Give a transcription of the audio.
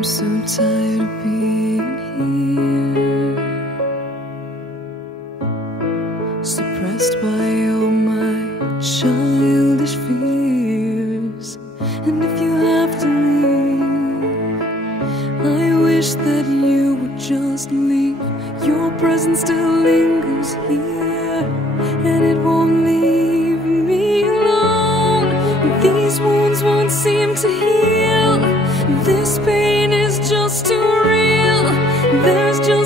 I'm so tired of being here, suppressed by all my childish fears. And if you have to leave, I wish that you would just leave. Your presence still lingers here, and it won't leave me alone. These wounds won't seem to heal. This pain is just too real. There's just